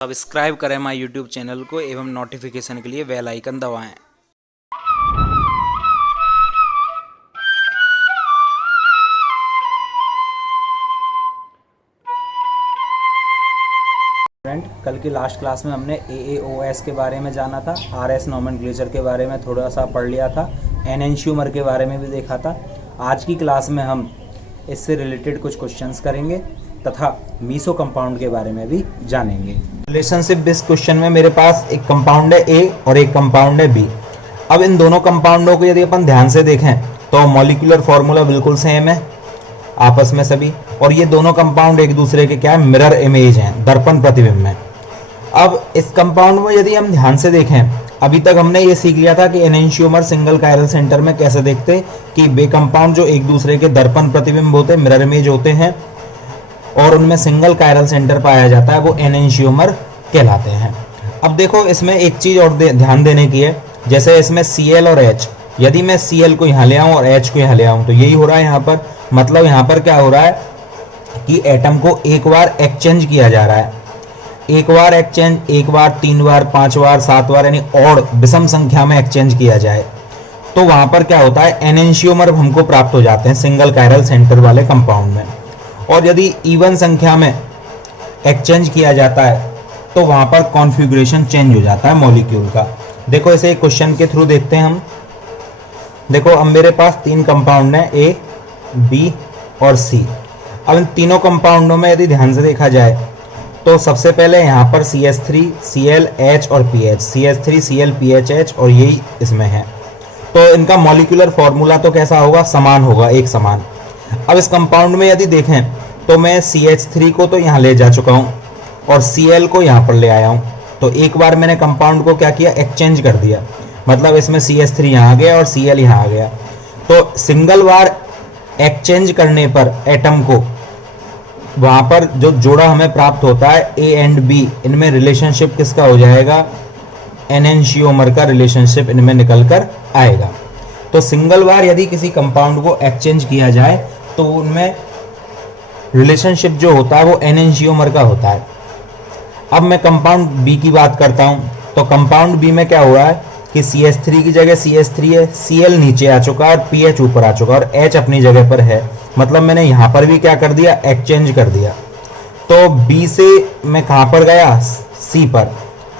Subscribe करें हमारे YouTube channel को एवं नोटिफिकेशन के लिए बेल आइकन दबाएं। कल की लास्ट क्लास में हमने AAOS के बारे में जाना था, RS नोमेनक्लेचर के बारे में थोड़ा सा पढ़ लिया था, एनेंशियोमर के बारे में भी देखा था। आज की क्लास में हम इससे रिलेटेड कुछ क्वेश्चंस करेंगे तथा मीसो कंपाउंड के बारे में भी जानेंगे। रिलेशनशिप बेस्ड क्वेश्चन में मेरे पास एक कंपाउंड है A और एक कंपाउंड है B। अब इन दोनों कंपाउंडों को यदि अपन ध्यान से देखें तो मॉलिक्यूलर फॉर्मूला बिल्कुल सेम है आपस में सभी, और ये दोनों कंपाउंड एक दूसरे के क्या है, मिरर इमेज हैं, दर्पण प्रतिबिंब में। अब इस कंपाउंड में यदि हम ध्यान से देखें, अभी तक हमने ये सीख लिया था कि एनेंशियोमर सिंगल कायरल सेंटर में कैसे देखते कि वे कंपाउंड जो एक दूसरे के दर्पण प्रतिबिंब होते हैं, मिरर इमेज होते हैं और उनमें सिंगल कायरल सेंटर पाया जाता है, वो एनेंशियोमर कहलाते हैं। अब देखो इसमें एक चीज और ध्यान देने की है, जैसे इसमें Cl और H, यदि मैं Cl को यहाँ ले आऊँ और H को यहाँ ले आऊँ तो यही हो रहा है यहाँ पर। मतलब यहाँ पर क्या हो रहा है कि एटम को एक बार एक्सचेंज किया जा रहा है, एक बार एक्सचेंज, एक बार, 3 बार, 5 बार, 7 बार, यानी और विषम संख्या में एक्सचेंज किया जाए तो वहां पर क्या होता है, एनेंशियोमर हमको प्राप्त हो जाते हैं सिंगल कायरल सेंटर वाले कंपाउंड में। और यदि इवन संख्या में एक्सचेंज किया जाता है तो वहां पर कॉन्फ़िगरेशन चेंज हो जाता है मॉलिक्यूल का। देखो इसे क्वेश्चन के थ्रू देखते हैं हम। देखो अब मेरे पास 3 कंपाउंड हैं, A, B और C। अब इन तीनों कंपाउंडों में यदि ध्यान से देखा जाए तो सबसे पहले यहाँ पर CH3, Cl, H और PH, CH3, Cl, PH, H और यही इसमें है। तो इनका मॉलिक्यूलर फॉर्मूला तो कैसा होगा, समान होगा, एक समान। अब इस कंपाउंड में यदि देखें तो मैं CH3 को तो यहाँ ले जा चुका हूँ और Cl को यहाँ पर ले आया हूँ। तो एक बार मैंने कंपाउंड को क्या किया, एक्सचेंज कर दिया। मतलब इसमें CH3 यहाँ आ गया और Cl यहाँ आ गया। तो सिंगल बार एक्सचेंज करने पर एटम को वहां पर जो जोड़ा हमें प्राप्त होता है A एंड B, इनमें रिलेशनशिप किसका हो जाएगा, एनेंशियोमर का रिलेशनशिप इनमें निकल कर आएगा। तो सिंगल बार यदि किसी कंपाउंड को एक्सचेंज किया जाए तो उनमें रिलेशनशिप जो होता है वो एनेंशियोमर का होता है। अब मैं कंपाउंड B की बात करता हूं तो कंपाउंड B में क्या हो रहा है कि CH3 की जगह CH3 है, Cl नीचे आ चुका है और PH ऊपर आ चुका है और H अपनी जगह पर है। मतलब मैंने यहां पर भी क्या कर दिया, एक्सचेंज कर दिया। तो B से मैं कहां पर गया, C पर।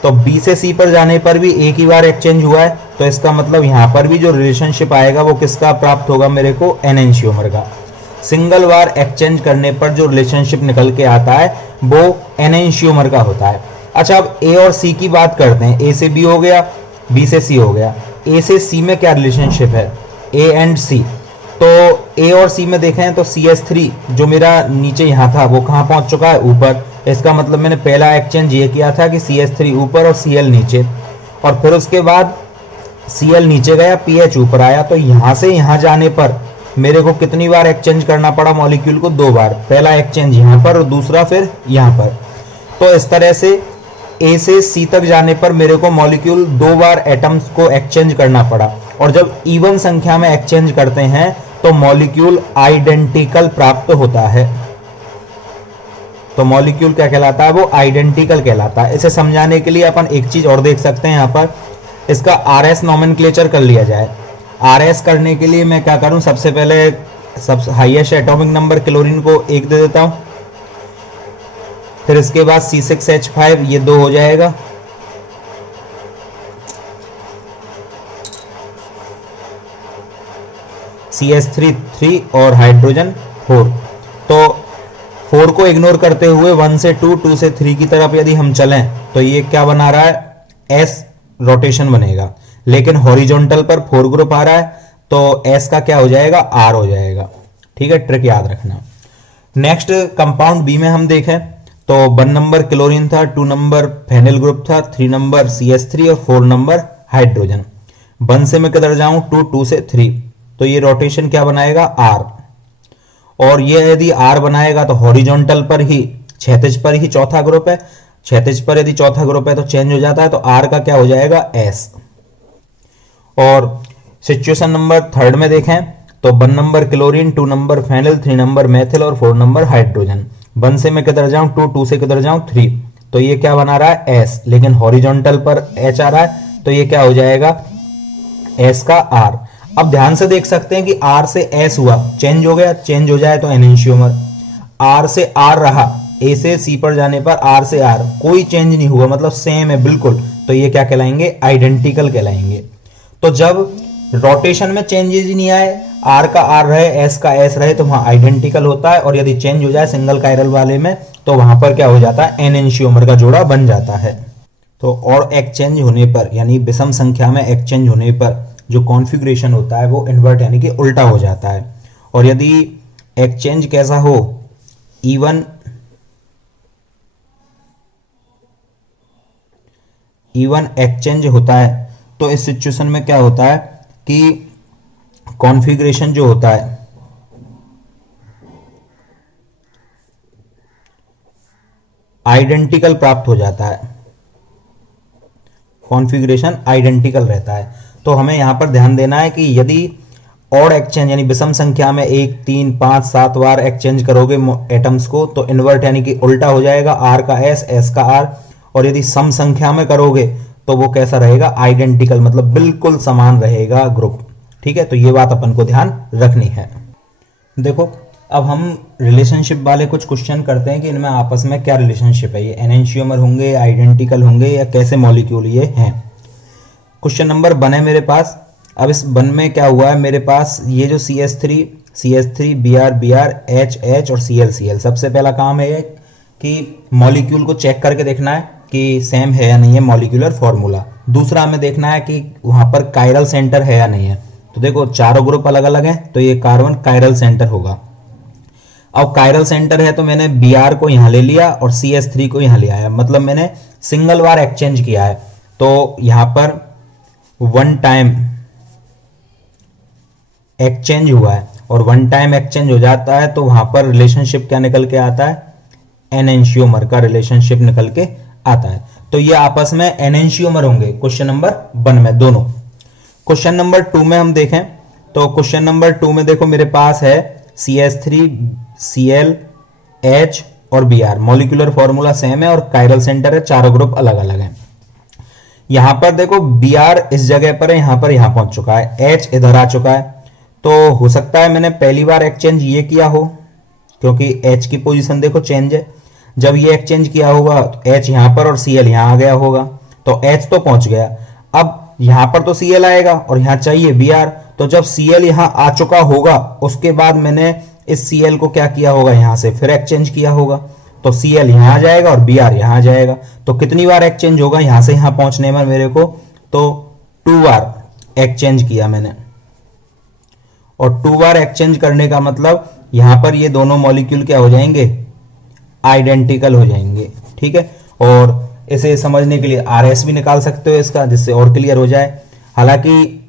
तो B से C पर जाने पर भी एक ही बार एक्सचेंज हुआ है, तो इसका मतलब यहां पर भी जो रिलेशनशिप आएगा वो किसका प्राप्त होगा मेरे को, एनेंशियोमर का। सिंगल बार एक्सचेंज करने पर जो रिलेशनशिप निकल के आता है वो एनेंशियोमर का होता है। अच्छा अब A और C की बात करते हैं। A से B हो गया, B से C हो गया। A से C में क्या रिलेशनशिप है, A एंड C। तो A और C में देखें तो CH3 जो मेरा नीचे यहाँ था वो कहाँ पहुँच चुका है, ऊपर। इसका मतलब मैंने पहला एक्सचेंज ये किया था कि CH3 ऊपर और Cl नीचे, और फिर उसके बाद Cl नीचे गया, PH ऊपर आया। तो यहाँ से यहाँ जाने पर मेरे को कितनी बार एक्सचेंज करना पड़ा मॉलिक्यूल को, 2 बार। पहला एक्सचेंज यहाँ पर और दूसरा फिर यहाँ पर। तो इस तरह से A से C तक जाने पर मेरे को मॉलिक्यूल 2 बार एटम्स को एक्सचेंज करना पड़ा। और जब इवन संख्या में एक्सचेंज करते हैं तो मॉलिक्यूल आइडेंटिकल प्राप्त होता है। तो मॉलिक्यूल क्या कहलाता है, वो आइडेंटिकल कहलाता है। इसे समझाने के लिए अपन एक चीज और देख सकते हैं, यहाँ पर इसका RS नोमेनक्लेचर कर लिया जाए। RS करने के लिए मैं क्या करूं, सबसे पहले सबसे हाईएस्ट एटॉमिक नंबर क्लोरीन को 1 दे देता हूं, फिर इसके बाद C6H5 ये 2 हो जाएगा, CH3 3 और हाइड्रोजन 4। तो 4 को इग्नोर करते हुए 1 से 2, 2 से 3 की तरफ यदि हम चलें तो ये क्या बना रहा है, S रोटेशन बनेगा। लेकिन हॉरिजॉन्टल पर 4 ग्रुप आ रहा है तो S का क्या हो जाएगा, R हो जाएगा। ठीक है, ट्रिक याद रखना। नेक्स्ट कंपाउंड B में हम देखें तो 1 नंबर क्लोरीन था, 2 नंबर फेनिल ग्रुप था, 3 नंबर CH3 और 4 नंबर हाइड्रोजन। 1 से मैं किधर जाऊं, 2, 2 से 3, तो ये रोटेशन क्या बनाएगा, R। और ये यदि R बनाएगा तो हॉरिजॉन्टल पर ही, क्षैतिज पर ही चौथा ग्रुप है। क्षैतिज पर यदि चौथा ग्रुप है तो चेंज हो जाता है, तो R का क्या हो जाएगा, S। और सिचुएशन नंबर 3 में देखें तो 1 number chlorine, 2 number phenyl, 3 number methyl और 4 नंबर हाइड्रोजन। 1 से मैं किधर जाऊं, 2, 2 से किधर जाऊं, 3, तो ये क्या बना रहा है S, लेकिन हॉरिजॉन्टल पर H आ रहा है तो ये क्या हो जाएगा S का R। अब ध्यान से देख सकते हैं कि R से S हुआ, चेंज हो गया, चेंज हो जाए तो एनेंशियोमर। R से R रहा, A से C पर जाने पर R से R कोई चेंज नहीं हुआ, मतलब सेम है बिल्कुल, तो ये क्या कहलाएंगे आइडेंटिकल कहलाएंगे। तो जब रोटेशन में चेंजेस ही नहीं आए, R का R रहे S का S रहे तो वहां आइडेंटिकल होता है, और यदि चेंज हो जाए सिंगल कायरल वाले में तो वहां पर क्या हो जाता है एनेंशियोमर का जोड़ा बन जाता है। तो और एक्सचेंज होने पर यानी विषम संख्या में एक्सचेंज होने पर जो कॉन्फ़िगरेशन होता है वो इन्वर्ट यानी कि उल्टा हो जाता है। और यदि एक्सचेंज कैसा हो, इवन एक्सचेंज होता है तो इस सिचुएशन में क्या होता है कि कॉन्फ़िगरेशन जो होता है आइडेंटिकल प्राप्त हो जाता है, कॉन्फ़िगरेशन आइडेंटिकल रहता है। तो हमें यहां पर ध्यान देना है कि यदि ऑड एक्सचेंज यानी विषम संख्या में 1, 3, 5, 7 बार एक्सचेंज करोगे एटम्स को तो इन्वर्ट यानी कि उल्टा हो जाएगा, R का S, S का R। और यदि सम संख्या में करोगे तो वो कैसा रहेगा आइडेंटिकल, मतलब बिल्कुल समान रहेगा ग्रुप। ठीक है, तो ये बात अपन को ध्यान रखनी है। देखो अब हम रिलेशनशिप वाले कुछ क्वेश्चन करते हैं कि इनमें आपस में क्या रिलेशनशिप है, ये एनेंशियोमर होंगे, आइडेंटिकल होंगे या कैसे मॉलिक्यूल ये हैं। क्वेश्चन नंबर 1 है मेरे पास। अब इस 1 में क्या हुआ है, मेरे पास ये जो CH3 Br H और Cl। सबसे पहला काम है कि मॉलिक्यूल को चेक करके देखना है कि सेम है या नहीं है मॉलिक्यूलर फॉर्मूला। दूसरा हमें देखना है कि वहां पर कायरल सेंटर है या नहीं है। तो देखो चारों ग्रुप अलग अलग हैं तो ये कार्बन कायरल सेंटर होगा। अब कायरल सेंटर है तो मैंने Br को यहां ले लिया और CH3 को यहां ले आया, मतलब मैंने सिंगल बार एक्सचेंज किया है। तो यहां पर वन टाइम एक्सचेंज हुआ है और वन टाइम एक्सचेंज हो जाता है तो वहां पर रिलेशनशिप क्या निकल के आता है, एनेंशियोमर का रिलेशनशिप निकल के आता है। तो ये आपस में एनेंशियोमर होंगे क्वेश्चन नंबर 1 में दोनों। क्वेश्चन नंबर 2 में हम देखें तो क्वेश्चन नंबर 2 में देखो मेरे पास है CH3 Cl H और Br, मॉलिक्यूलर फॉर्मूला सेम है और कायरल सेंटर है, चारों ग्रुप अलग अलग हैं। यहां पर देखो Br इस जगह पर है, यहां पहुंच चुका है, H इधर आ चुका है। तो हो सकता है मैंने पहली बार एक्सचेंज ये किया हो क्योंकि H की पोजीशन देखो चेंज है। जब ये एक्सचेंज किया होगा तो H यहां पर और Cl यहां आ गया होगा, तो H तो पहुंच गया। अब यहां पर तो Cl आएगा और यहां चाहिए Br, तो जब Cl यहां आ चुका होगा उसके बाद मैंने इस Cl को क्या किया होगा, यहां से फिर एक्सचेंज किया होगा, तो Cl यहां आ जाएगा और Br यहां आ जाएगा। तो कितनी बार एक्सचेंज होगा यहां से यहां पहुंचने में मेरे को, तो 2 बार एक्सचेंज किया मैंने। और 2 बार एक्सचेंज करने का मतलब यहां पर ये दोनों मॉलिक्यूल क्या हो जाएंगे, आइडेंटिकल हो जाएंगे। ठीक है, और इसे समझने के लिए RS भी निकाल सकते हो इसका, जिससे और क्लियर हो जाए। हालांकि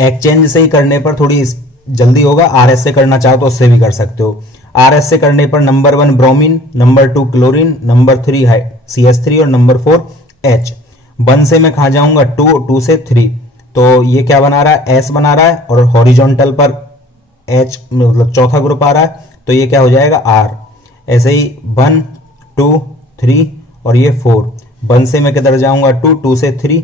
एक्सचेंज से ही करने पर थोड़ी जल्दी होगा, RS से करना चाहो तो उससे भी कर सकते हो। RS से करने पर number 1 bromine, number 2 chlorine, number 3 CH3 और नंबर 4 H। 1 से मैं कहा जाऊंगा 2 से 3, तो ये क्या बना रहा है, S बना रहा है और हॉरिजॉन्टल पर H मतलब चौथा ग्रुप आ रहा है, तो ये क्या हो जाएगा R। ऐसे ही 1 2 3 और ये 4। 1 से मैं किधर जाऊंगा 2 से 3,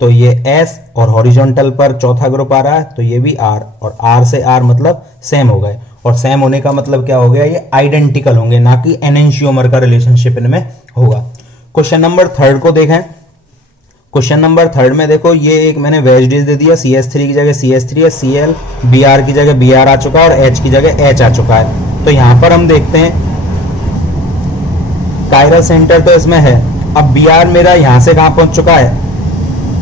तो ये S और हॉरिजॉन्टल पर चौथा ग्रुप आ रहा है तो ये भी R, और R से R मतलब सेम हो गए। और सेम होने का मतलब क्या हो गया, ये आइडेंटिकल होंगे, ना कि एनेंशियोमर का रिलेशनशिप इनमें होगा। क्वेश्चन नंबर 3 को देखें। क्वेश्चन नंबर 3 में देखो ये एक मैंने वेज दे दिया, CH3 की जगह CH3 है, Cl Br की जगह Br आ चुका है और H की जगह H आ चुका है। तो यहां पर हम देखते हैं कायरल सेंटर तो इसमें है। अब Br मेरा यहां से कहां पहुंच चुका है,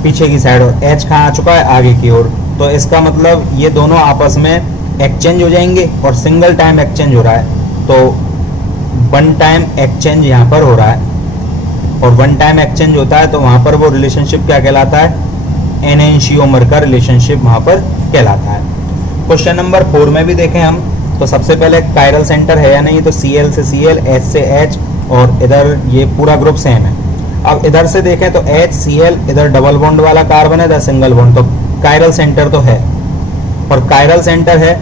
पीछे की साइड, और H कहां आ चुका है, आगे की ओर। तो इसका मतलब ये दोनों आपस में एक्सचेंज हो जाएंगे और सिंगल टाइम एक्सचेंज हो रहा है, तो 1 टाइम एक्सचेंज यहां पर हो रहा है। और 1 टाइम एक्सचेंज होता है तो वहां पर वो रिलेशनशिप क्या कहलाता है, एनेंशियोमर का रिलेशनशिप वहां पर कहलाता है। क्वेश्चन नंबर 4 में भी देखें हम, तो सबसे पहले कायरल सेंटर है या नहीं, तो Cl से Cl, H से H, और इधर ये पूरा ग्रुप सेम है। अब इधर से देखें तो HCl, इधर डबल बॉन्ड वाला कार्बन है, इधर सिंगल बॉन्ड, तो कायरल सेंटर तो है। और कायरल सेंटर है,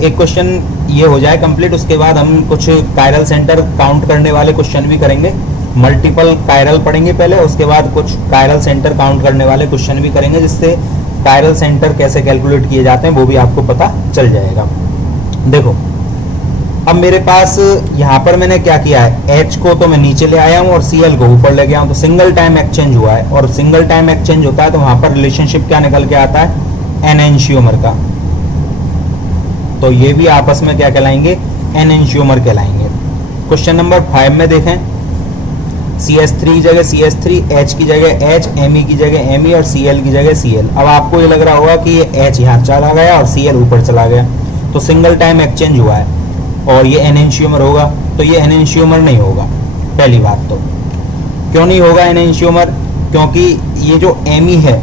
एक क्वेश्चन ये हो जाए कंप्लीट, उसके बाद हम कुछ कायरल सेंटर काउंट करने वाले क्वेश्चन भी करेंगे। मल्टीपल कायरल पढ़ेंगे पहले, उसके बाद कुछ कायरल सेंटर काउंट करने वाले क्वेश्चन भी करेंगे, जिससे कायरल सेंटर कैसे कैलकुलेट किए जाते हैं वो भी आपको पता चल जाएगा। देखो अब मेरे पास यहाँ पर मैंने क्या किया है, H को तो मैं नीचे ले आया हूँ और Cl को ऊपर ले गया हूँ, तो सिंगल टाइम एक्सचेंज हुआ है, और सिंगल टाइम एक्सचेंज होता है तो वहां पर रिलेशनशिप क्या निकल के आता है, एनेंशियोमर का। तो ये भी आपस में क्या कहलाएंगे, एनेंशियोमर कहलाएंगे। क्वेश्चन नंबर 5 में देखें, CH3 की जगह CH3, H की जगह H, Me की जगह Me और Cl की जगह Cl। अब आपको ये लग रहा होगा कि ये H यहाँ चला गया और Cl ऊपर चला गया, तो सिंगल टाइम एक्सचेंज हुआ है और ये एनेंशियोमर होगा, तो ये एनेंशियोमर नहीं होगा। पहली बात तो क्यों नहीं होगा एनेंशियोमर, क्योंकि ये जो Me है,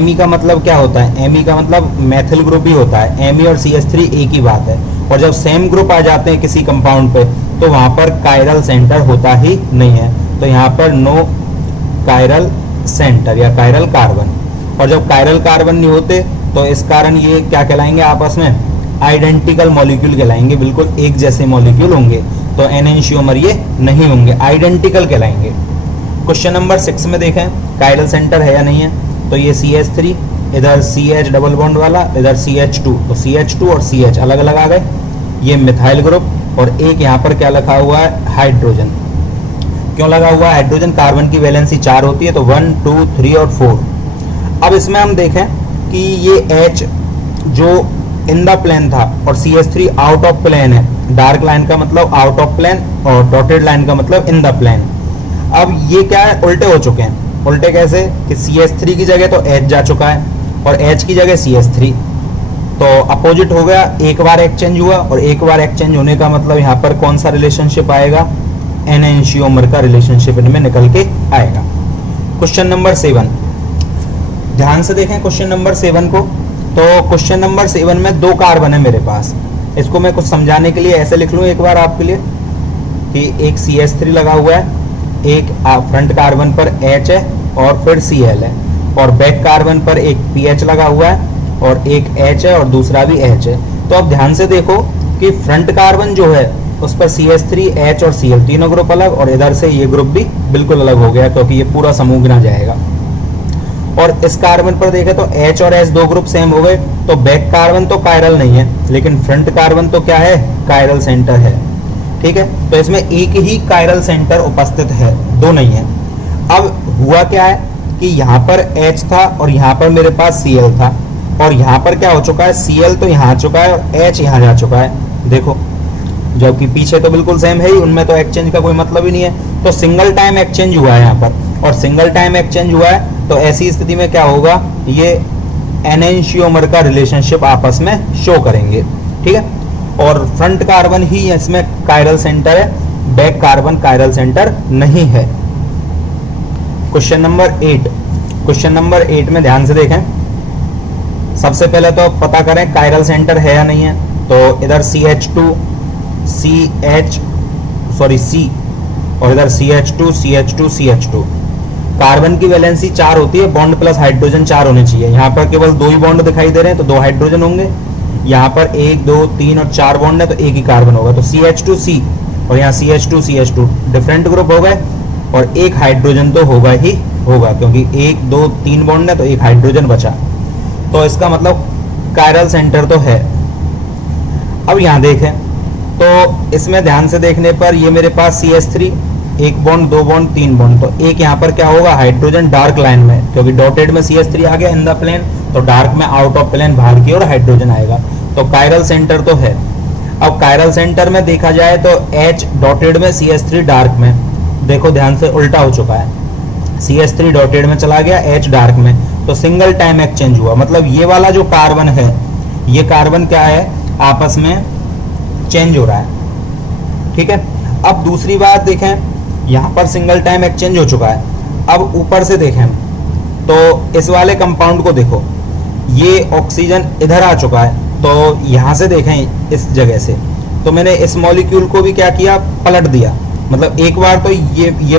Me का मतलब क्या होता है, Me का मतलब मैथिल ग्रुप ही होता है, Me और CH3 एक ही बात है, और जब सेम ग्रुप आ जाते हैं किसी कंपाउंड पे तो वहां पर कायरल सेंटर होता ही नहीं है, तो यहाँ पर नो कायरल सेंटर या कायरल कार्बन। और जब कायरल कार्बन नहीं होते तो इस कारण ये क्या कहलाएंगे, आपस में आइडेंटिकल मॉलिक्यूल कहलाएंगे, बिल्कुल एक जैसे मॉलिक्यूल होंगे, तो एनेंशियोमर ये नहीं होंगे, आइडेंटिकल कहलाएंगे। क्वेश्चन नंबर 6 में देखें, कायरल सेंटर है या नहीं है, तो ये CH3, इधर CH डबल बॉन्ड वाला, इधर CH2, तो CH2 और CH अलग अलग आ गए, ये मिथाइल ग्रुप, और एक यहाँ पर क्या लिखा हुआ है, हाइड्रोजन। क्यों लगा हुआ है हाइड्रोजन, कार्बन की वैलेंसी 4 होती है, तो 1 2 3 और 4। अब इसमें हम देखें कि ये H जो इन द प्लेन था और CH3 आउट ऑफ प्लेन है, डार्क लाइन का मतलब आउट ऑफ प्लेन और डॉटेड लाइन का मतलब इन द प्लेन। अब ये क्या है, उल्टे हो चुके हैं। उल्टे कैसे कि CH3 की जगह तो H जा चुका है और H की जगह CH3, तो अपोजिट हो गया, एक बार एक्सचेंज हुआ, और एक बार एक्सचेंज होने का मतलब यहाँ पर कौन सा रिलेशनशिप आएगा, एनेंशियोमर का रिलेशनशिप इनमें निकल के आएगा। क्वेश्चन नंबर 7 ध्यान से देखें, क्वेश्चन नंबर 7 को। तो क्वेश्चन नंबर 7 में 2 कार्बन है मेरे पास, इसको मैं कुछ समझाने के लिए ऐसे लिख लूँ एक बार आपके लिए कि एक CH3 लगा हुआ है, एक फ्रंट कार्बन पर H है और फिर Cl है, और बैक कार्बन पर एक PH लगा हुआ है और एक H है और दूसरा भी H है। तो अब ध्यान से देखो कि फ्रंट कार्बन जो है उस पर CH3, H और Cl तीनों ग्रुप अलग, और इधर से ये ग्रुप भी बिल्कुल अलग हो गया क्योंकि ये पूरा समूह गिना जाएगा। और इस कार्बन पर देखें तो H और H 2 ग्रुप सेम हो गए, तो बैक कार्बन तो कायरल नहीं है, लेकिन फ्रंट कार्बन तो क्या है, कायरल सेंटर है। ठीक है, तो इसमें एक ही कायरल सेंटर उपस्थित है, 2 नहीं है। अब हुआ क्या है कि यहाँ पर H था और यहाँ पर मेरे पास Cl था, और यहाँ पर क्या हो चुका है, Cl तो यहाँ आ चुका है और H यहाँ जा चुका है। देखो, जबकि पीछे तो बिल्कुल सेम है ही, उनमें तो एक्सचेंज का कोई मतलब ही नहीं है। तो सिंगल टाइम एक्सचेंज हुआ है यहाँ पर, और सिंगल टाइम एक्सचेंज हुआ है तो ऐसी स्थिति में क्या होगा, ये एनेंशियोमर का रिलेशनशिप आपस में शो करेंगे। ठीक है, और फ्रंट कार्बन ही इसमें कायरल सेंटर है, बैक कार्बन कायरल सेंटर नहीं है। क्वेश्चन नंबर 8, क्वेश्चन नंबर 8 में ध्यान से देखें, सबसे पहले तो पता करें कायरल सेंटर है या नहीं है। तो इधर CH2 CH C और इधर CH2 CH2 CH2। कार्बन की वैलेंसी 4 होती है, बॉन्ड प्लस हाइड्रोजन 4 होने चाहिए। यहाँ पर केवल 2 ही बॉन्ड दिखाई दे रहे हैं तो 2 हाइड्रोजन होंगे, यहाँ पर 1 2 3 और 4 बॉन्ड है तो एक ही कार्बन होगा, तो CH2C और यहाँ CH2 CH2 डिफरेंट ग्रुप हो गए, और एक हाइड्रोजन तो होगा ही होगा क्योंकि 1 2 3 बॉन्ड है तो एक हाइड्रोजन बचा, तो इसका मतलब कायरल सेंटर तो है। अब यहाँ देखें तो इसमें ध्यान से देखने पर ये मेरे पास CH3 1 बॉन्ड 2 बॉन्ड 3 बॉन्ड, तो एक यहाँ पर क्या होगा, हाइड्रोजन डार्क लाइन में, क्योंकि डॉटेड में CH3 आ गया इन द प्लेन, तो डार्क में आउट ऑफ प्लेन बाहर की ओर हाइड्रोजन आएगा, तो कायरल सेंटर तो है। अब कायरल सेंटर में देखा जाए तो H डॉटेड में CH3 डार्क में, देखो ध्यान से उल्टा हो चुका है, CH3 डॉटेड में चला गया, H डार्क में, तो सिंगल टाइम एक्सचेंज हुआ। मतलब ये वाला जो कार्बन है, ये कार्बन क्या है, आपस में चेंज हो रहा है। ठीक है, अब दूसरी बात देखें, यहाँ पर सिंगल टाइम एक्सचेंज हो चुका है। अब ऊपर से देखें तो इस वाले कंपाउंड को देखो, ये ऑक्सीजन इधर आ चुका है, तो यहाँ से देखें इस जगह से, तो मैंने इस मॉलिक्यूल को भी क्या किया, पलट दिया। मतलब एक बार तो ये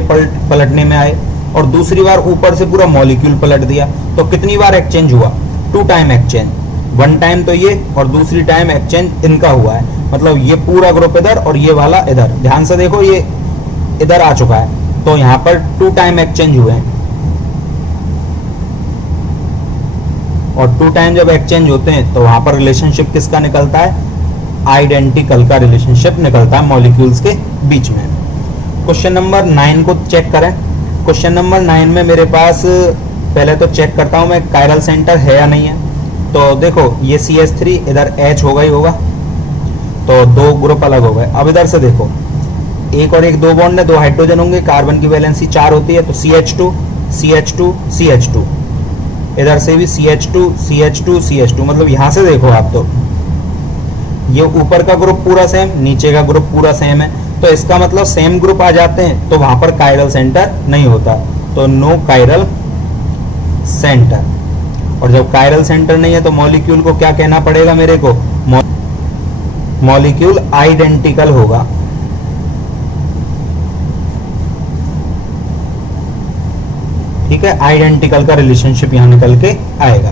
पलटने में आए और दूसरी बार ऊपर से पूरा मॉलिक्यूल पलट दिया, तो कितनी बार एक्सचेंज हुआ, 2 टाइम एक्सचेंज, 1 टाइम तो ये और दूसरी टाइम एक्सचेंज इनका हुआ है। मतलब ये पूरा ग्रुप इधर और ये वाला इधर, ध्यान से देखो ये इधर आ चुका है, तो यहाँ पर 2 टाइम एक्सचेंज हुए हैं, और 2 टाइम जब एक्सचेंज होते हैं तो वहां पर रिलेशनशिप किसका निकलता है? आइडेंटिकल का रिलेशनशिप निकलता है मॉलिक्यूल्स के बीच में। क्वेश्चन नंबर 9 को चेक करें। क्वेश्चन नंबर 9 में मेरे पास, पहले तो चेक करता हूं मैं कायरल सेंटर है या नहीं है। तो देखो ये CH3 इधर H होगा ही होगा, तो 2 ग्रुप अलग हो गए। अब इधर से देखो, एक और एक 2 बॉन्ड है, 2 हाइड्रोजन होंगे, कार्बन की वैलेंसी 4 होती है, तो CH2 CH2 CH2, इधर से भी CH2 CH2 CH2, मतलब यहां से देखो आप, तो ये ऊपर का ग्रुप पूरा सेम, नीचे का ग्रुप पूरा सेम है, तो इसका मतलब सेम ग्रुप आ जाते हैं, तो वहां पर कायरल सेंटर नहीं होता, तो नो कायरल सेंटर। और जब कायरल सेंटर नहीं है तो मॉलिक्यूल को क्या कहना पड़ेगा मेरे को? मॉलिक्यूल आइडेंटिकल होगा। ठीक है, आइडेंटिकल का रिलेशनशिप यहां निकल के आएगा।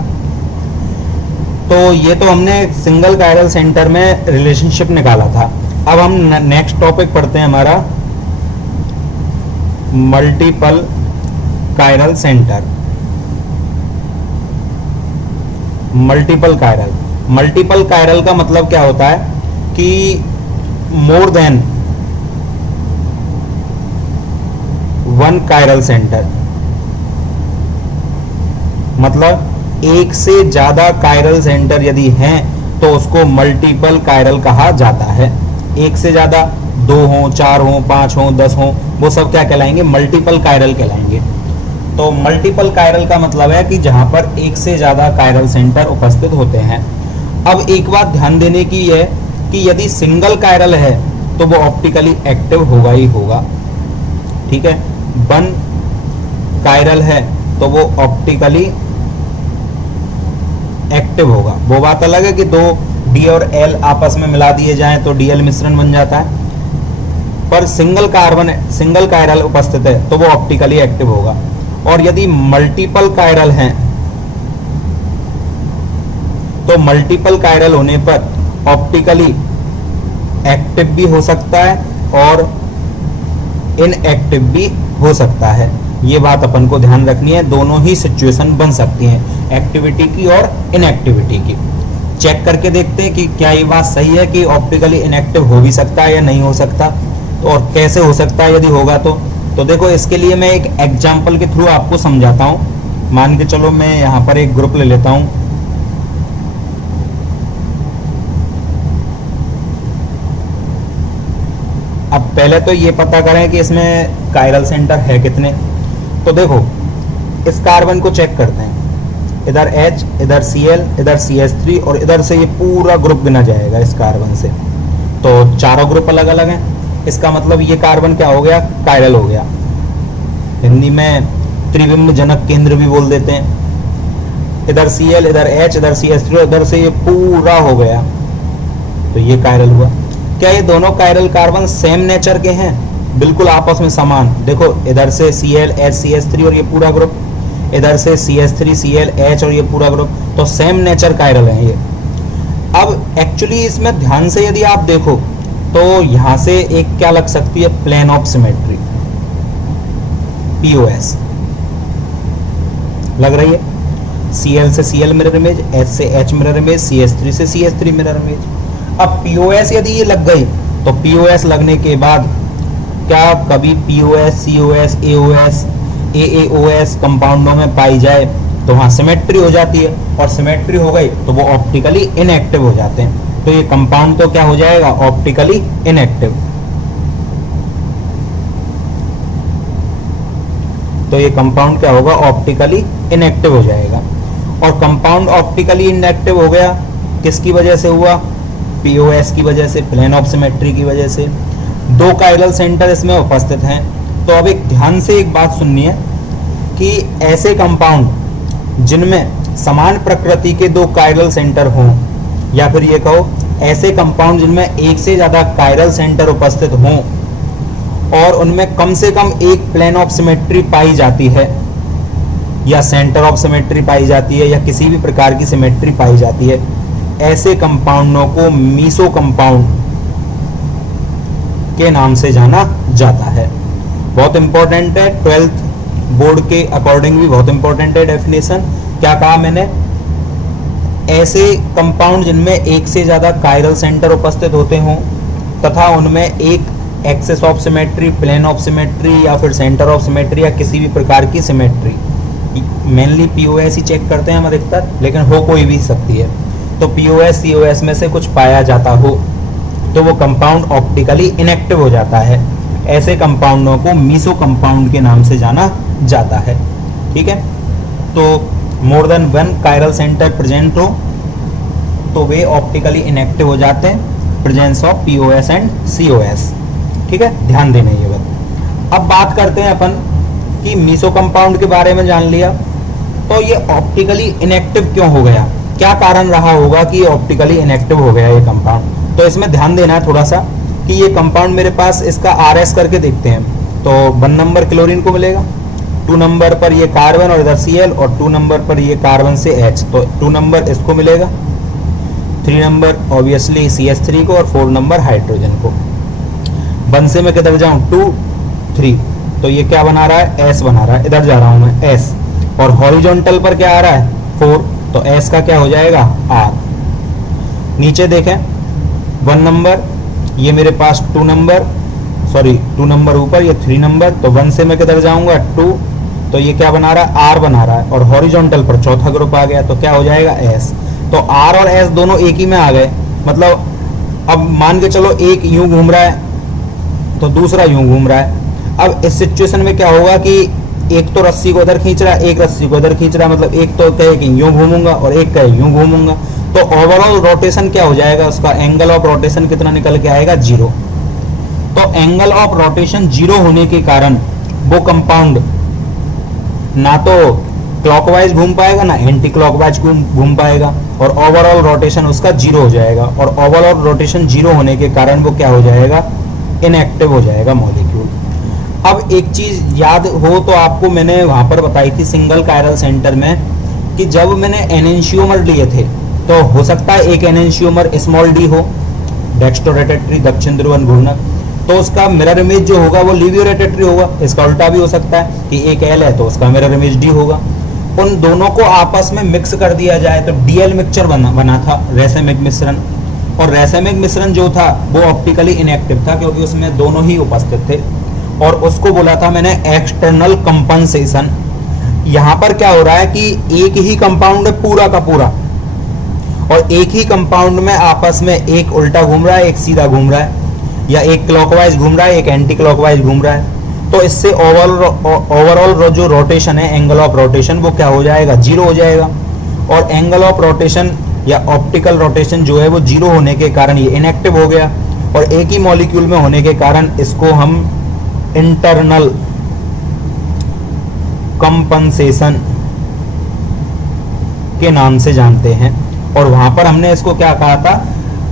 तो ये तो हमने सिंगल कायरल सेंटर में रिलेशनशिप निकाला था। अब हम नेक्स्ट टॉपिक पढ़ते हैं हमारा multiple chiral centre. Multiple chiral का मतलब क्या होता है कि मोर देन 1 कायरल सेंटर, मतलब एक से ज्यादा कायरल सेंटर यदि हैं तो उसको मल्टीपल कायरल कहा जाता है। एक से ज्यादा, 2 हो, 4 हो, 5 हो, 10 हो, वो सब क्या कहलाएंगे? मल्टीपल कायरल कहलाएंगे। तो मल्टीपल कायरल का मतलब है कि जहां पर एक से ज्यादा कायरल सेंटर उपस्थित होते हैं। अब एक बात ध्यान देने की है कि यदि सिंगल कायरल है तो वो ऑप्टिकली एक्टिव होगा ही होगा। ठीक है, 1 कायरल है तो वो ऑप्टिकली एक्टिव होगा। वो बात अलग है कि 2 D और L आपस में मिला दिए जाएं तो DL मिश्रण बन जाता है, पर सिंगल कायरल उपस्थित है तो वो ऑप्टिकली एक्टिव होगा। और यदि मल्टीपल कायरल हैं तो मल्टीपल कायरल होने पर ऑप्टिकली एक्टिव भी हो सकता है और इनएक्टिव भी हो सकता है। ये बात अपन को ध्यान रखनी है, दोनों ही सिचुएशन बन सकती हैं, एक्टिविटी की और इनएक्टिविटी की। चेक करके देखते हैं कि क्या ये बात सही है कि ऑप्टिकली इनएक्टिव हो भी सकता है या नहीं हो सकता, तो और कैसे हो सकता है यदि होगा तो देखो, इसके लिए मैं एक एग्जाम्पल के थ्रू आपको समझाता हूं। मान के चलो मैं यहां पर एक ग्रुप ले लेता हूं, अब पहले तो ये पता करें कि इसमें कायरल सेंटर है कितने। तो देखो, इस कार्बन को चेक करते हैं, इधर H, इधर Cl, इधर CH3 और इधर से ये पूरा ग्रुप गिना जाएगा इस कार्बन से। तो चारों ग्रुप अलग अलग हैं, इसका मतलब ये कार्बन क्या हो गया? कायरल हो गया। हिंदी में त्रिबिंब जनक केंद्र भी बोल देते हैं। इधर Cl, इधर H, इधर CH3, इधर से ये पूरा हो गया, तो ये कायरल हुआ। क्या ये दोनों कायरल कार्बन सेम नेचर के हैं? बिल्कुल आपस में समान। देखो, इधर से Cl, H, CH3 और ये पूरा ग्रुप, इधर से CH3, Cl, H और ये पूरा ग्रुप, तो सेम नेचर कायरल है ये। अब एक्चुअली इसमें ध्यान से यदि आप देखो तो यहां से एक क्या लग सकती है? प्लेन ऑफ सिमेट्री, POS लग रही है। Cl से Cl मिरर इमेज, H से H मिरर इमेज, CH3 से CH3 मिरर इमेज। अब POS यदि ये लग गई तो POS लगने के बाद क्या कभी POS, COS, AOS, AAOS कंपाउंडों में पाई जाए तो वहां सिमेट्री हो जाती है, और सिमेट्री हो गई तो वो ऑप्टिकली इनएक्टिव हो जाते हैं। तो ये कंपाउंड तो क्या हो जाएगा? Optically inactive. तो ये कंपाउंड क्या होगा? ऑप्टिकली इनएक्टिव हो जाएगा। और कंपाउंड ऑप्टिकली इनएक्टिव हो गया किसकी वजह से हुआ? POS की वजह से, प्लेन ऑफ सिमेट्री की वजह से। 2 कायरल सेंटर इसमें उपस्थित हैं। तो अब एक ध्यान से एक बात सुननी है कि ऐसे कंपाउंड जिनमें समान प्रकृति के 2 कायरल सेंटर हों, या फिर ये कहो ऐसे कंपाउंड जिनमें एक से ज्यादा कायरल सेंटर उपस्थित हों और उनमें कम से कम एक प्लेन ऑफ सिमेट्री पाई जाती है या सेंटर ऑफ सिमेट्री पाई जाती है या किसी भी प्रकार की सिमेट्री पाई जाती है, ऐसे कंपाउंडों को मीसो कंपाउंड के नाम से जाना जाता है। बहुत इंपॉर्टेंट है, 12th बोर्ड के अकॉर्डिंग भी बहुत इंपॉर्टेंट है डेफिनेशन। क्या कहा मैंने, ऐसे कंपाउंड जिनमें एक से ज्यादा कायरल सेंटर उपस्थित होते हों तथा उनमें एक axis of symmetry, plane of symmetry या फिर सेंटर ऑफ सिमेट्री या किसी भी प्रकार की सिमेट्री, मेनली पीओएस ही चेक करते हैं हम अधिकतर, लेकिन हो कोई भी सकती है, तो पीओएस सीओएस में से कुछ पाया जाता हो तो वो कंपाउंड ऑप्टिकली इनएक्टिव हो जाता है। ऐसे कंपाउंडों को मीसो कंपाउंड के नाम से जाना जाता है। ठीक है, तो more than one chiral centre present हो तो वे ऑप्टिकली इनएक्टिव हो जाते हैं, presence of POS and COS. ठीक है, ध्यान देना ये बात। अब बात करते हैं अपन कि मीसो कंपाउंड के बारे में जान लिया, तो ये ऑप्टिकली इनएक्टिव क्यों हो गया, क्या कारण रहा होगा कि ये ऑप्टिकली इनएक्टिव हो गया ये कंपाउंड। तो इसमें ध्यान देना है थोड़ा सा कि ये कंपाउंड मेरे पास, इसका आरएस करके देखते हैं, तो 1 नंबर क्लोरीन को मिलेगा, 2 नंबर पर ये कार्बन और इधर Cl, और 2 नंबर पर ये कार्बन से H, तो 2 नंबर इसको मिलेगा, 3 नंबर ऑब्वियसली CH3 को, और 4 नंबर हाइड्रोजन को। 1 से मैं किधर जाऊं, 2 3, तो ये क्या बना रहा है, S बना रहा है, इधर जा रहा हूं मैं S, और हॉरिजॉन्टल पर क्या आ रहा है 4, तो S का क्या हो जाएगा R। नीचे देखें 1 नंबर, ये मेरे पास 2 नंबर, सॉरी 2 नंबर ऊपर, ये 3 नंबर, तो 1 से मैं किधर जाऊंगा 2, तो ये क्या बना रहा है R बना रहा है, और हॉरिजॉन्टल पर चौथा ग्रुप आ गया, तो क्या हो जाएगा S। तो R और S दोनों एक ही में आ गए, मतलब अब मान के चलो एक यूं घूम रहा है तो दूसरा यूं घूम रहा है। अब इस सिचुएशन में क्या होगा कि एक तो रस्सी को इधर खींच रहा है, एक रस्सी को इधर खींच रहा है, मतलब एक तो कहे कि यूं घूमूंगा और एक कहे यूं घूमूंगा, तो ओवरऑल रोटेशन क्या हो जाएगा, उसका एंगल ऑफ रोटेशन कितना निकल के आएगा 0। तो एंगल ऑफ रोटेशन 0 होने के कारण वो कंपाउंड ना तो क्लॉकवाइज घूम पाएगा ना एंटी क्लॉकवाइज घूम पाएगा, और ओवरऑल रोटेशन उसका 0 हो जाएगा, और ओवरऑल रोटेशन 0 होने के कारण वो क्या हो जाएगा, इनएक्टिव हो जाएगा मॉलिक्यूल। अब एक चीज याद हो तो आपको मैंने वहां पर बताई थी सिंगल कायरल सेंटर में, कि जब मैंने एनेंशियोमर लिए थे तो हो सकता है एक एनेंशियोमर स्मॉल डी हो, डेक्स्ट्रोरोटेटरी दक्षिण ध्रुवन घूर्णक, तो उसका मिरर इमेज जो होगा वो लिवियो रोटेटरी होगा। इसका उल्टा भी हो सकता है कि एक एल है तो उसका मिरर इमेज डी होगा। उन दोनों को आपस में मिक्स कर दिया जाए तो डीएल मिक्सचर बना था, रेसेमिक मिश्रण, और रेसेमिक मिश्रण जो था वो ऑप्टिकली इनएक्टिव था क्योंकि उसमें दोनों ही उपस्थित थे, और उसको बोला था मैंने एक्सटर्नल कंपनसेशन। यहां पर क्या हो रहा है कि एक ही कंपाउंड है पूरा का पूरा, और एक ही कंपाउंड में आपस में एक उल्टा घूम रहा है, एक सीधा घूम रहा है, या एक क्लॉकवाइज घूम रहा है, एक एंटी क्लॉकवाइज घूम रहा है। तो इससे ओवरऑल जो रोटेशन है, एंगल ऑफ रोटेशन, वो क्या हो जाएगा 0 हो जाएगा, और एंगल ऑफ रोटेशन या ऑप्टिकल रोटेशन जो है वो 0 होने के कारण ये इनएक्टिव हो गया, और एक ही मॉलिक्यूल में होने के कारण इसको हम इंटरनल कंपनसेशन के नाम से जानते हैं, और वहां पर हमने इसको क्या कहा था,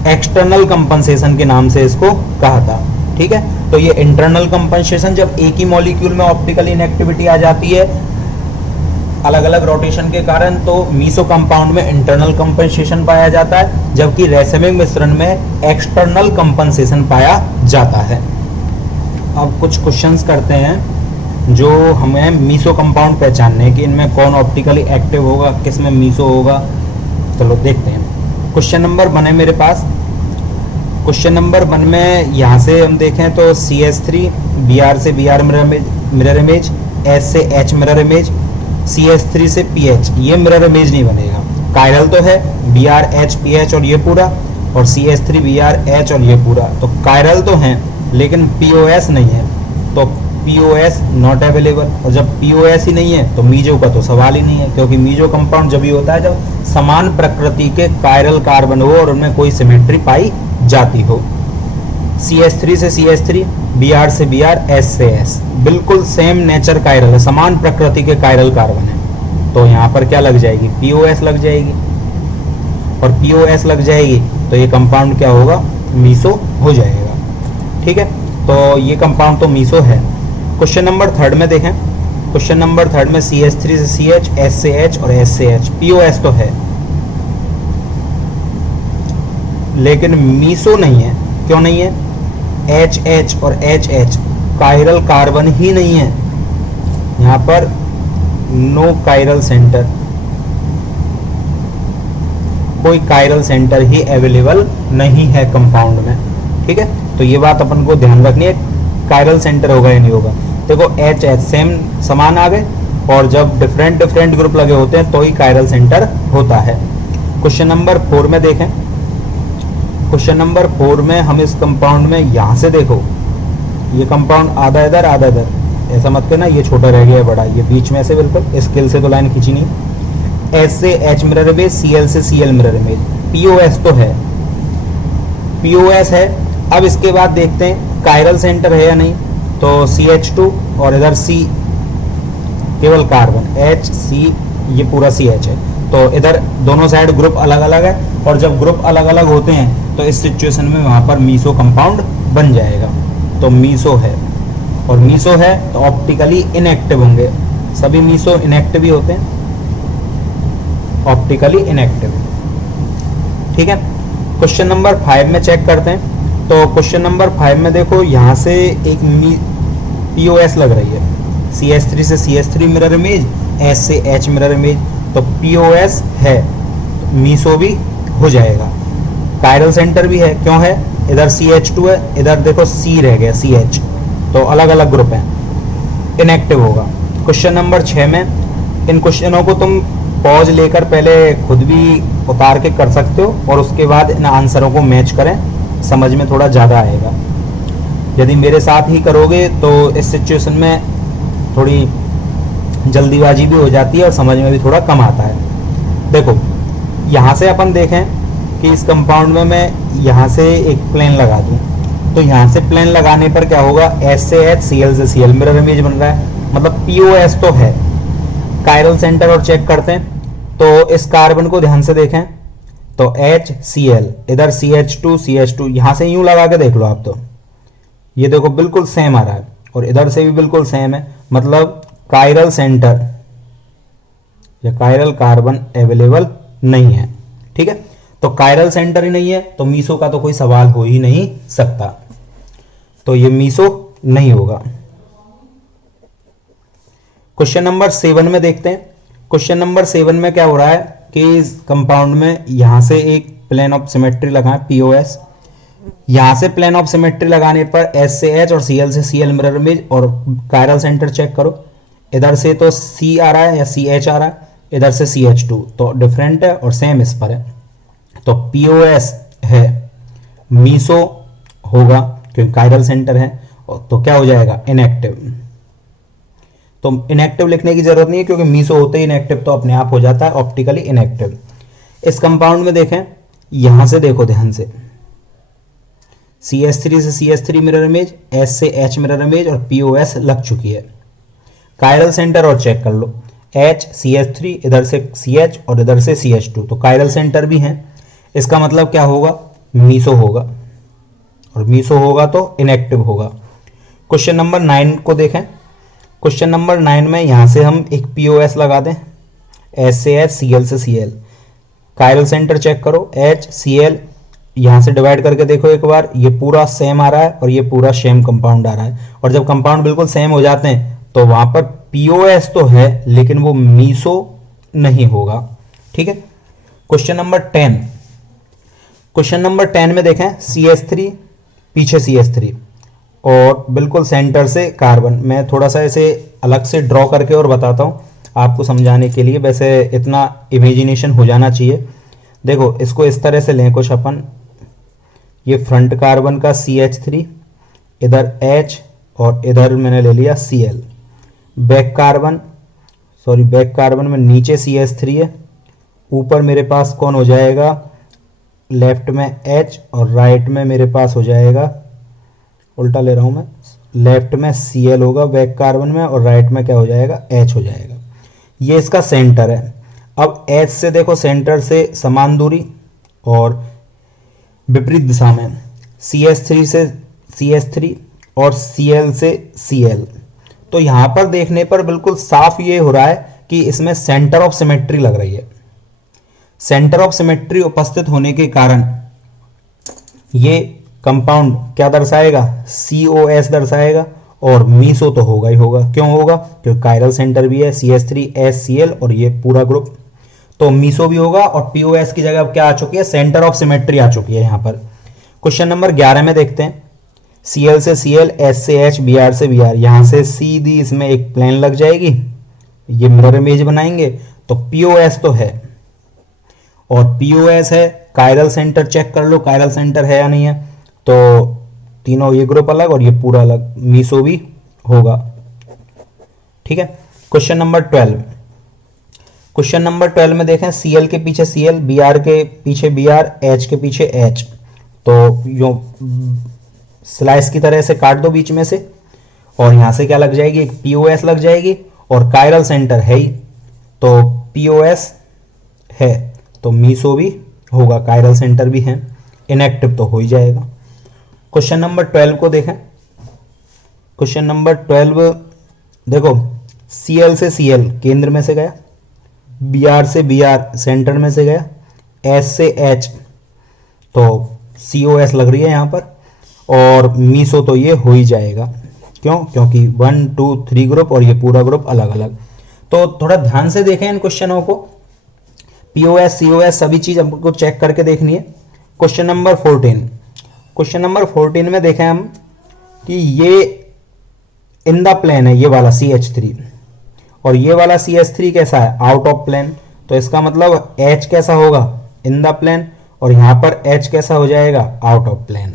एक्सटर्नल कंपनसेशन के नाम से इसको कहा था। ठीक है, तो ये इंटरनल कंपनसेशन, जब एक ही मॉलिक्यूल में ऑप्टिकल इनएक्टिविटी आ जाती है अलग अलग रोटेशन के कारण, तो मीसो कंपाउंड में इंटरनल कंपनसेशन पाया जाता है, जबकि रेसेमिक मिश्रण में एक्सटर्नल कंपनसेशन पाया जाता है। अब कुछ क्वेश्चंस करते हैं जो हमें मीसो कंपाउंड पहचानने कि इनमें कौन ऑप्टिकली एक्टिव होगा, किस में मीसो होगा। चलो देखते हैं। क्वेश्चन नंबर 1 है मेरे पास। क्वेश्चन नंबर 1 में यहाँ से हम देखें तो CH3 Br से Br मिरर इमेज, S से H मिरर इमेज, CH3 से PH, ये मिरर इमेज नहीं बनेगा। कायरल तो है Br H PH और ये पूरा, और CH3 Br H और ये पूरा, तो कायरल तो हैं लेकिन POS नहीं है, तो POS नॉट अवेलेबल, और जब POS ही नहीं है तो मीजो का तो सवाल ही नहीं है, क्योंकि मीजो कंपाउंड जब ही होता है जब समान प्रकृति के कायरल कार्बन हो और उनमें कोई सिमेट्री पाई जाती हो। CH3 से CH3, Br से Br, S से S, बिल्कुल सेम नेचर कायरल है, समान प्रकृति के कायरल कार्बन है, तो यहाँ पर क्या लग जाएगी, POS लग जाएगी, और POS लग जाएगी तो ये कंपाउंड क्या होगा, मीसो हो जाएगा। ठीक है, तो ये कंपाउंड तो मीसो है। क्वेश्चन नंबर 3 में देखें। क्वेश्चन नंबर 3 में CH3 से CH, S से H और S से H, POS तो है लेकिन मीसो नहीं है। क्यों नहीं है, HH और HH कायरल कार्बन ही नहीं है, यहाँ पर नो कायरल सेंटर, कोई कायरल सेंटर ही अवेलेबल नहीं है कंपाउंड में। ठीक है, तो ये बात अपन को ध्यान रखनी है, कायरल सेंटर होगा या नहीं होगा। देखो एच एच सेम समान आ गए, और जब डिफरेंट डिफरेंट ग्रुप लगे होते हैं तो ही कायरल सेंटर होता है। क्वेश्चन नंबर 4 में देखें, क्वेश्चन नंबर 4 में हम इस कंपाउंड में यहां से देखो, ये कंपाउंड आधा इधर आधा इधर, ऐसा मत करना ये छोटा रह गया है बड़ा, ये बीच में से बिल्कुल स्केल से तो लाइन खींची नहीं। एच से एच मिरर इमेज, सीएल से सीएल मिरर इमेज, पीओएस तो है, पीओएस है। अब इसके बाद देखते हैं कायरल सेंटर है या नहीं, तो CH2 और इधर C केवल कार्बन, HC ये पूरा CH है, तो इधर दोनों साइड ग्रुप अलग अलग है, और जब ग्रुप अलग अलग होते हैं तो इस सिचुएशन में वहां पर मीसो कंपाउंड बन जाएगा। तो मीसो है, और मीसो है तो ऑप्टिकली इनएक्टिव होंगे, सभी मीसो इनएक्टिव ही होते हैं, ऑप्टिकली इनएक्टिव। ठीक है, क्वेश्चन नंबर 5 में चेक करते हैं। तो क्वेश्चन नंबर 5 में देखो, यहां से एक POS लग रही है, CH3 से CH3 मिरर इमेज, H से H मिरर इमेज, तो POS है, मीसो भी हो जाएगा। कायरल सेंटर भी है, क्यों है, इधर CH2 है, इधर देखो C रह गया CH, तो अलग अलग ग्रुप है, इनएक्टिव होगा। क्वेश्चन नंबर 6 में इन क्वेश्चनों को तुम पॉज लेकर पहले खुद भी उतार के कर सकते हो, और उसके बाद इन आंसरों को मैच करें, समझ में थोड़ा ज़्यादा आएगा। यदि मेरे साथ ही करोगे तो इस सिचुएशन में थोड़ी जल्दीबाजी भी हो जाती है और समझ में भी थोड़ा कम आता है। देखो यहाँ से अपन देखें कि इस कंपाउंड में मैं यहाँ से एक प्लेन लगा दूँ, तो यहाँ से प्लेन लगाने पर क्या होगा, H से H, Cl से Cl मिरर इमेज बन रहा है, मतलब POS तो है। कायरल सेंटर और चेक करते हैं, तो इस कार्बन को ध्यान से देखें, तो HCl, इधर CH2 यहां से यूं लगा के देख लो आप, तो ये देखो बिल्कुल सेम आ रहा है, और इधर से भी बिल्कुल सेम है, मतलब कायरल सेंटर या कायरल कार्बन अवेलेबल नहीं है। ठीक है, तो कायरल सेंटर ही नहीं है तो मीसो का तो कोई सवाल हो ही नहीं सकता, तो ये मीसो नहीं होगा। क्वेश्चन नंबर 7 में देखते हैं। क्वेश्चन नंबर 7 में क्या हो रहा है कि इस कंपाउंड में यहां से एक प्लेन ऑफ सिमेट्री लगाएं, POS, यहां से प्लेन ऑफ सिमेट्री लगाने पर H से H और Cl से Cl मिरर इमेज, और कायरल सेंटर चेक करो, इधर से तो C आ रहा है या CH आ रहा है, इधर से CH2, तो डिफरेंट है और सेम इस पर है, तो POS है, मीसो होगा क्योंकि कायरल सेंटर है, तो क्या हो जाएगा, इनएक्टिव। तो इनएक्टिव लिखने की जरूरत नहीं है क्योंकि मीसो होते ही इनएक्टिव तो अपने आप हो जाता है, ऑप्टिकली इनएक्टिव। इस कंपाउंड में देखें, यहां से देखो ध्यान से, CH3 से CH3 मिरर इमेज, H से H मिरर इमेज, और POS लग चुकी है। कायरल सेंटर और चेक कर लो, H CH3, इधर से CH और इधर से CH2, तो कायरल सेंटर भी है, इसका मतलब क्या होगा, मीसो होगा, और मीसो होगा तो इनएक्टिव होगा। क्वेश्चन नंबर 9 को देखें। क्वेश्चन नंबर 9 में यहां से हम एक POS लगा दें, H से H, Cl से Cl, कायरल सेंटर चेक करो, HCl, यहां से डिवाइड करके देखो एक बार, ये पूरा सेम आ रहा है और ये पूरा सेम कंपाउंड आ रहा है, और जब कंपाउंड बिल्कुल सेम हो जाते हैं तो वहां पर POS तो है लेकिन वो मीसो नहीं होगा। ठीक है, क्वेश्चन नंबर 10। क्वेश्चन नंबर 10 में देखें, CH3 पीछे CH3 और बिल्कुल सेंटर से कार्बन। मैं थोड़ा सा इसे अलग से ड्रॉ करके और बताता हूँ आपको समझाने के लिए, वैसे इतना इमेजिनेशन हो जाना चाहिए। देखो इसको इस तरह से लें कुछ अपन, ये फ्रंट कार्बन का CH3, इधर H और इधर मैंने ले लिया Cl, बैक कार्बन में नीचे CH3 है, ऊपर मेरे पास कौन हो जाएगा, लेफ्ट में H और राइट में मेरे पास हो जाएगा, उल्टा ले रहा हूं मैं, लेफ्ट में Cl होगा बैक कार्बन में और राइट में क्या हो जाएगा, H हो जाएगा। ये इसका सेंटर है। अब H से देखो सेंटर से समान दूरी और विपरीत दिशा में CH3 से CH3 और Cl से Cl, तो यहां पर देखने पर बिल्कुल साफ ये हो रहा है कि इसमें सेंटर ऑफ सिमेट्री लग रही है। सेंटर ऑफ सिमेट्री उपस्थित होने के कारण ये कंपाउंड क्या दर्शाएगा, COS दर्शाएगा, और मीसो तो होगा ही होगा। क्यों होगा? क्योंकि कायरल सेंटर भी है, CH3HCl और ये पूरा ग्रुप, तो मीसो भी होगा। और POS की जगह अब क्या आ चुकी है? सेंटर ऑफ सिमेट्री आ चुकी है यहाँ पर। क्वेश्चन नंबर 11 में देखते हैं। Cl से Cl, H से H, Br से Br, यहाँ से सीधी इसमें एक प्लेन लग जाएगी, ये मिरर इमेज बनाएंगे, तो POS तो है, और POS है। कायरल सेंटर चेक कर लो, कायरल सेंटर है या नहीं है, तो तीनों ये ग्रुप अलग और ये पूरा अलग, मीसो भी होगा। ठीक है। Question number 12। क्वेश्चन नंबर 12 में देखें, Cl के पीछे Cl, Br के पीछे Br, H के पीछे H, तो यो स्लाइस की तरह से काट दो बीच में से, और यहां से क्या लग जाएगी? एक POS लग जाएगी, और कायरल सेंटर है ही, तो POS है तो मीसो भी होगा, कायरल सेंटर भी है, इनएक्टिव तो हो ही जाएगा। क्वेश्चन नंबर 12 को देखें। क्वेश्चन नंबर 12 देखो, Cl से Cl केंद्र में से गया, Br से Br सेंटर में से गया, H से H, तो COS लग रही है यहां पर, और मीसो तो ये हो ही जाएगा। क्यों? क्योंकि 1 2 3 ग्रुप और ये पूरा ग्रुप अलग अलग। तो थोड़ा ध्यान से देखें इन क्वेश्चनों को, POS COS सभी चीज हमको चेक करके देखनी है। Question number 14। क्वेश्चन नंबर 14 में देखें हम कि ये इन द प्लेन है, ये वाला CH3, और ये वाला CH3 कैसा है? आउट ऑफ प्लेन, तो इसका मतलब H कैसा होगा? इन द प्लेन, और यहां पर H कैसा हो जाएगा? Out of plane.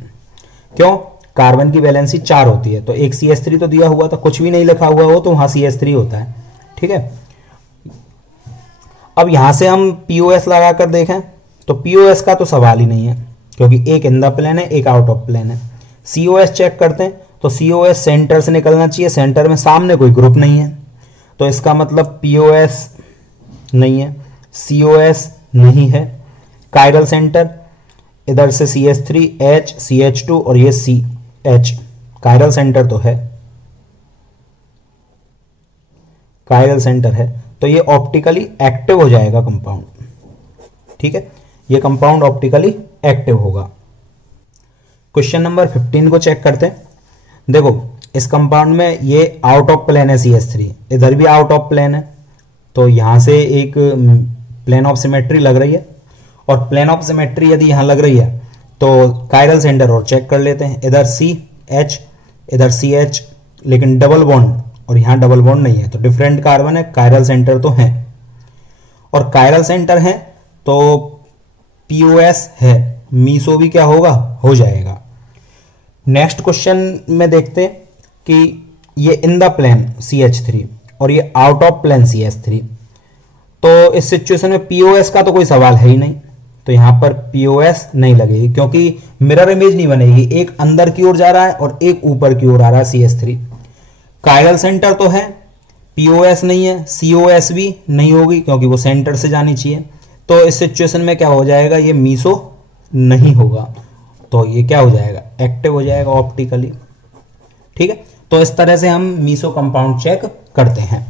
क्यों? कार्बन की वैलेंसी 4 होती है, तो एक CH3 तो दिया हुआ था, कुछ भी नहीं लिखा हुआ हो तो वहां CH3 होता है। ठीक है। अब यहां से हम POS लगाकर देखें तो POS का तो सवाल ही नहीं है, क्योंकि एक इन द प्लेन है, एक आउट ऑफ प्लेन है। COS चेक करते हैं तो COS सेंटर से निकलना चाहिए, सेंटर में सामने कोई ग्रुप नहीं है, तो इसका मतलब POS नहीं है, COS नहीं है। कायरल सेंटर इधर से CH3 H CH2 और ये CH, कायरल सेंटर तो है, कायरल सेंटर है, तो ये ऑप्टिकली एक्टिव हो जाएगा कंपाउंड। ठीक है, ये कंपाउंड ऑप्टिकली एक्टिव होगा। क्वेश्चन नंबर 15 को चेक करते हैं। देखो, इस कंपाउंड में ये आउट ऑफ प्लेन है CH3, इधर भी आउट ऑफ प्लेन है, तो यहां से एक प्लेन ऑफ सिमेट्री लग रही है, और प्लेन ऑफ सिमेट्री यदि यहां लग रही है तो कायरल सेंटर और चेक कर लेते हैं। इधर CH, इधर CH, लेकिन डबल बॉन्ड, और यहां डबल बॉन्ड नहीं है, तो डिफरेंट कार्बन है, कायरल सेंटर तो है, और कायरल सेंटर है तो POS है, मीसो भी क्या होगा? हो जाएगा। नेक्स्ट क्वेश्चन में देखते हैं कि ये इन द प्लेन CH3 और ये आउट ऑफ प्लेन CH3, तो इस सिचुएशन में POS का तो कोई सवाल है ही नहीं, तो यहां पर POS नहीं लगेगी, क्योंकि मिरर इमेज नहीं बनेगी, एक अंदर की ओर जा रहा है और एक ऊपर की ओर आ रहा है CH3। कायरल सेंटर तो है, POS नहीं है, COS भी नहीं होगी क्योंकि वो सेंटर से जानी चाहिए, तो इस सिचुएशन में क्या हो जाएगा? ये मीसो नहीं होगा, तो ये क्या हो जाएगा? एक्टिव हो जाएगा ऑप्टिकली। ठीक है, तो इस तरह से हम मीसो कंपाउंड चेक करते हैं।